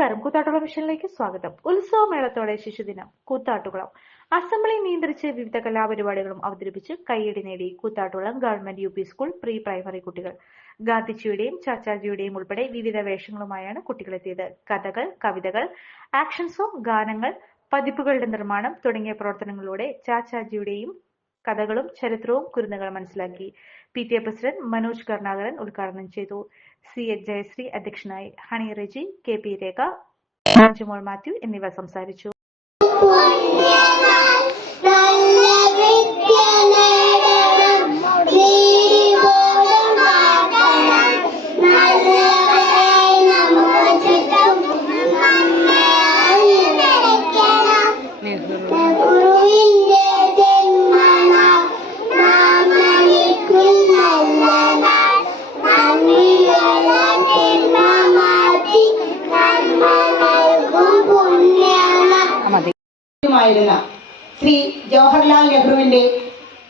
നമസ്കാരം. കൂത്താട്ടുകുളം മിഷനിലേക്ക് സ്വാഗതം. ഉത്സവമേളത്തോടെ ശിശുദിനം കൂത്താട്ടുകുളം. അസംബ്ലി നിയന്ത്രിച്ച് വിവിധ കലാപരിപാടികളും അവതരിപ്പിച്ച് കൈയടി നേടി Koothattukulam government U school pre primary കുട്ടികൾ. ഗാന്ധിജിയുടെയും ചാച്ചാജിയുടെയും ഉൾപ്പെടെ വിവിധ വേഷങ്ങളുമായാണ് കുട്ടികളെത്തിയത്. കഥകൾ കവിതകൾ ആക്ഷൻ സോങ് ഗാനങ്ങൾ പതിപ്പുകളുടെ നിർമ്മാണം തുടങ്ങിയ പ്രവർത്തനങ്ങളിലൂടെ ചാച്ചാജിയുടെയും കഥകളും ചരിത്രവും കുരുന്നുകൾ മനസ്സിലാക്കി. P T A president Manoj Karunakaran ഉദ്ഘാടനം ചെയ്തു. സി എച്ച് ജയശ്രീ അധ്യക്ഷനായി ഹണി റെജി കെ പി രേഖ മാത്യു എന്നിവർ സംസാരിച്ചു. മായിരുന്ന ശ്രീ ജവഹർലാൽ നെഹ്റുവിന്റെ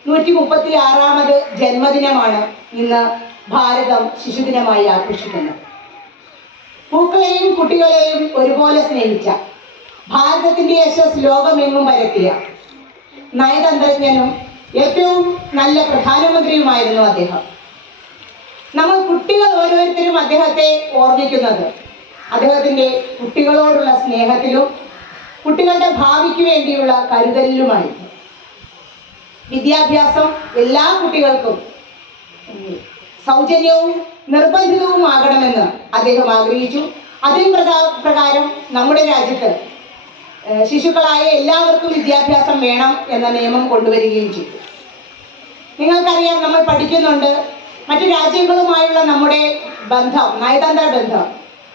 നൂറ്റി മുപ്പത്തി ആറാമത് ജന്മദിനമാണ് ഇന്ന് ഭാരതം ശിശുദിനമായി ആഘോഷിക്കുന്നത്. പൂക്കളെയും കുട്ടികളെയും ഒരുപോലെ സ്നേഹിച്ച ഭാരതത്തിന്റെ യശസ് ലോകമെങ്ങും പരത്തിയ നയതന്ത്രജ്ഞനും ഏറ്റവും നല്ല പ്രധാനമന്ത്രിയുമായിരുന്നു അദ്ദേഹം. നമ്മൾ കുട്ടികൾ ഓരോരുത്തരും അദ്ദേഹത്തെ ഓർമ്മിക്കുന്നത്. അദ്ദേഹത്തിന്റെ കുട്ടികളോടുള്ള സ്നേഹത്തിലും കുട്ടികളുടെ ഭാവിക്ക് വേണ്ടിയുള്ള കരുതലിലുമായി. വിദ്യാഭ്യാസം എല്ലാ കുട്ടികൾക്കും സൗജന്യവും നിർബന്ധിതവുമാകണമെന്ന് അദ്ദേഹം ആഗ്രഹിച്ചു. അതിൻ പ്രകാ- പ്രകാരം നമ്മുടെ രാജ്യത്ത് ശിശുക്കളായ എല്ലാവർക്കും വിദ്യാഭ്യാസം വേണം എന്ന നിയമം കൊണ്ടുവരികയും ചെയ്തു. നിങ്ങൾക്കറിയാം നമ്മൾ പഠിക്കുന്നുണ്ട്. മറ്റു രാജ്യങ്ങളുമായുള്ള നമ്മുടെ ബന്ധം നയതന്ത്ര ബന്ധം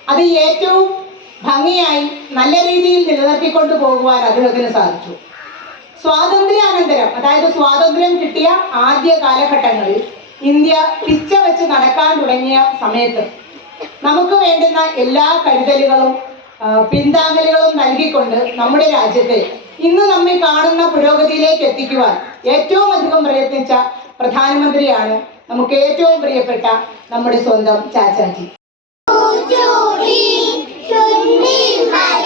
അത് ഏറ്റവും ഭംഗിയായി നല്ല രീതിയിൽ നിലനിർത്തിക്കൊണ്ടു പോകുവാൻ അദ്ദേഹത്തിന് സാധിച്ചു. സ്വാതന്ത്ര്യാനന്തരം അതായത് സ്വാതന്ത്ര്യം കിട്ടിയ ആദ്യ കാലഘട്ടങ്ങളിൽ ഇന്ത്യ പിച്ച വെച്ച് നടക്കാൻ തുടങ്ങിയ സമയത്ത് നമുക്ക് വേണ്ടുന്ന എല്ലാ കരുതലുകളും പിന്താങ്ങലുകളും നൽകിക്കൊണ്ട് നമ്മുടെ രാജ്യത്തെ ഇന്ന് നമ്മെ കാണുന്ന പുരോഗതിയിലേക്ക് എത്തിക്കുവാൻ ഏറ്റവും അധികം പ്രയത്നിച്ച പ്രധാനമന്ത്രിയാണ് നമുക്ക് ഏറ്റവും പ്രിയപ്പെട്ട നമ്മുടെ സ്വന്തം ചാച്ചാജി. Unir